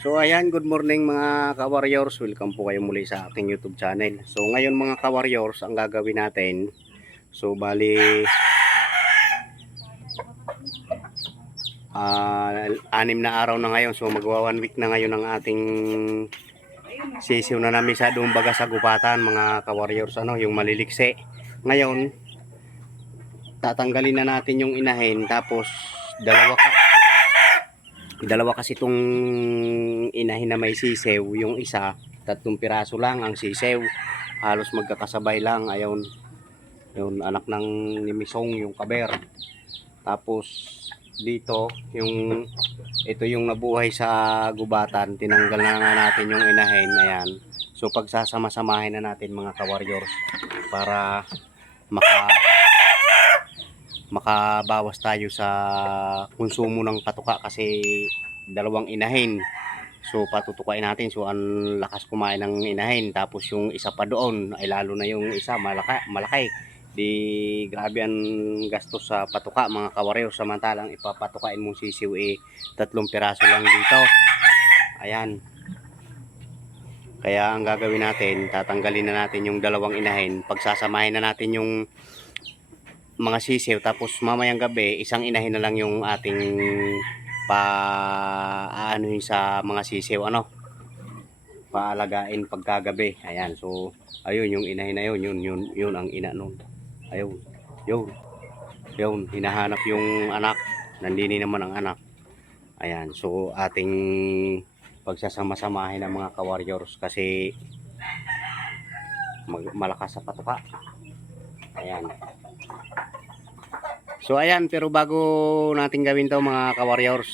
So ayan, good morning mga ka-warriors. Welcome po kayo muli sa aking YouTube channel. So ngayon mga ka-warriors, ang gagawin natin, so bali 6 na araw na ngayon. So magwa 1 week na ngayon ang ating sisiw na namisa doon baga sa gupatan mga ka-warriors, yung maliliksi. Ngayon, tatanggalin na natin yung inahin, tapos dalawa kasi itong inahin na may sisew. Yung isa, 3 piraso lang ang sisew, halos magkakasabay lang. Ayun, yung anak ng nimisong, yung kaber. Tapos dito ito yung nabuhay sa gubatan, tinanggal na nga natin yung inahin. Ayan, so pagsasama-samahin na natin mga ka-warriors para makabawas tayo sa konsumo ng patuka, kasi dalawang inahin. So patutukain natin, so ang lakas kumain ng inahin, tapos yung isa pa doon ay lalo na yung isa malaki. Di grabe ang gastos sa patuka mga ka-warriors, samantalang ipapatukain mong sisiw 3 piraso lang dito. Ayan, kaya ang gagawin natin, tatanggalin na natin yung dalawang inahin, pagsasamahin na natin yung mga sisiw, tapos mamayang gabi isang inahin na lang yung ating aanuhin sa mga sisiw, paalagain pagkagabi. Ayan, so ayun yung inahin na yun ang ina nun. Ayun, yun hinahanap yung anak, nandini naman ang anak. Ayan, so ating pagsasama-samahin ng mga ka-warriors kasi malakas sa patuka. Ayan. So ayan, pero bago natin gawin to mga ka-warriors,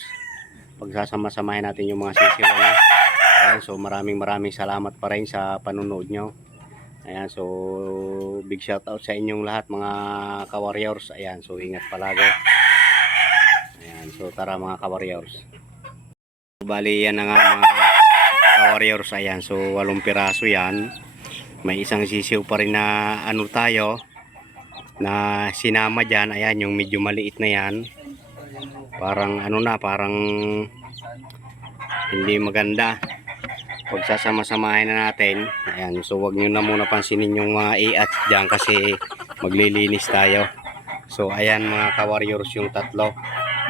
pagsasama-samahin natin yung mga sisiw. Ayan, so maraming salamat pa rin sa panonood nyo. Ayan, so big shout out sa inyong lahat mga ka-warriors. Ayan, so ingat palagi. Ayan, so tara mga ka-warriors. Bali yan na nga mga ka-warriors. Ayan, so 8 piraso yan. May isang sisiw pa rin na tayo na sinama dyan. Ayan, yung medyo maliit na yan, parang parang hindi maganda. Pagsasama-samahin na natin. Ayan, so wag nyo na muna pansinin yung mga iat dyan kasi maglilinis tayo. So ayan mga ka-warriors, yung 3.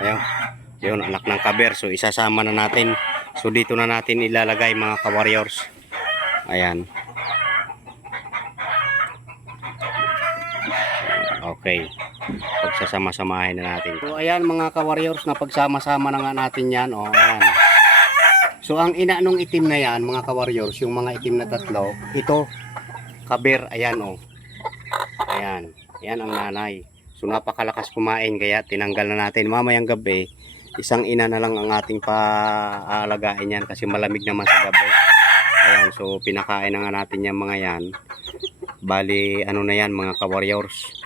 Ayan, yun anak ng kaber, so isasama na natin. So dito na natin ilalagay mga ka-warriors. Ayan, okay, pagsasama-samahin na natin. So ayan mga ka-warriors, na pagsama-sama na nga natin yan. Ayan, so ang ina nung itim na yan mga ka-warriors, yung mga itim na 3, ito kaber. Ayan, ayan, yan ang nanay. So napakalakas kumain, kaya tinanggal na natin. Mamayang gabi isang ina na lang ang ating paaalagain yan kasi malamig naman sa gabi. Ayan, so pinakain na nga natin yung mga yan. Bali na yan mga ka-warriors,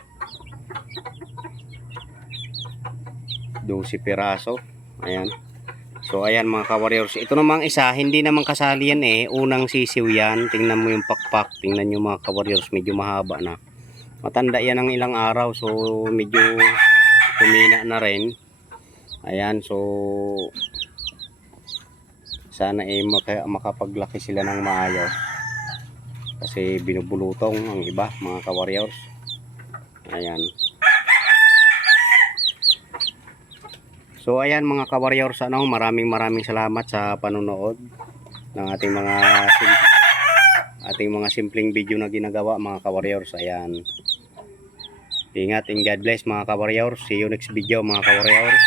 12 piraso. Ayan, so ayan mga ka-warriors, ito namang isa hindi naman kasali yan, unang sisiw yan. Tingnan mo yung pakpak, tingnan nyo mga ka-warriors, medyo mahaba na, matanda yan ng ilang araw, so medyo humina na rin. Ayan, so sana makapaglaki sila ng maayos kasi binubulutong ang iba mga ka-warriors. Ayan, so ayan mga ka-warriors, maraming salamat sa panonood ng ating mga simpleng video na ginagawa mga ka-warriors. Ayan, ingat and God bless mga ka-warriors. See you next video mga ka-warriors.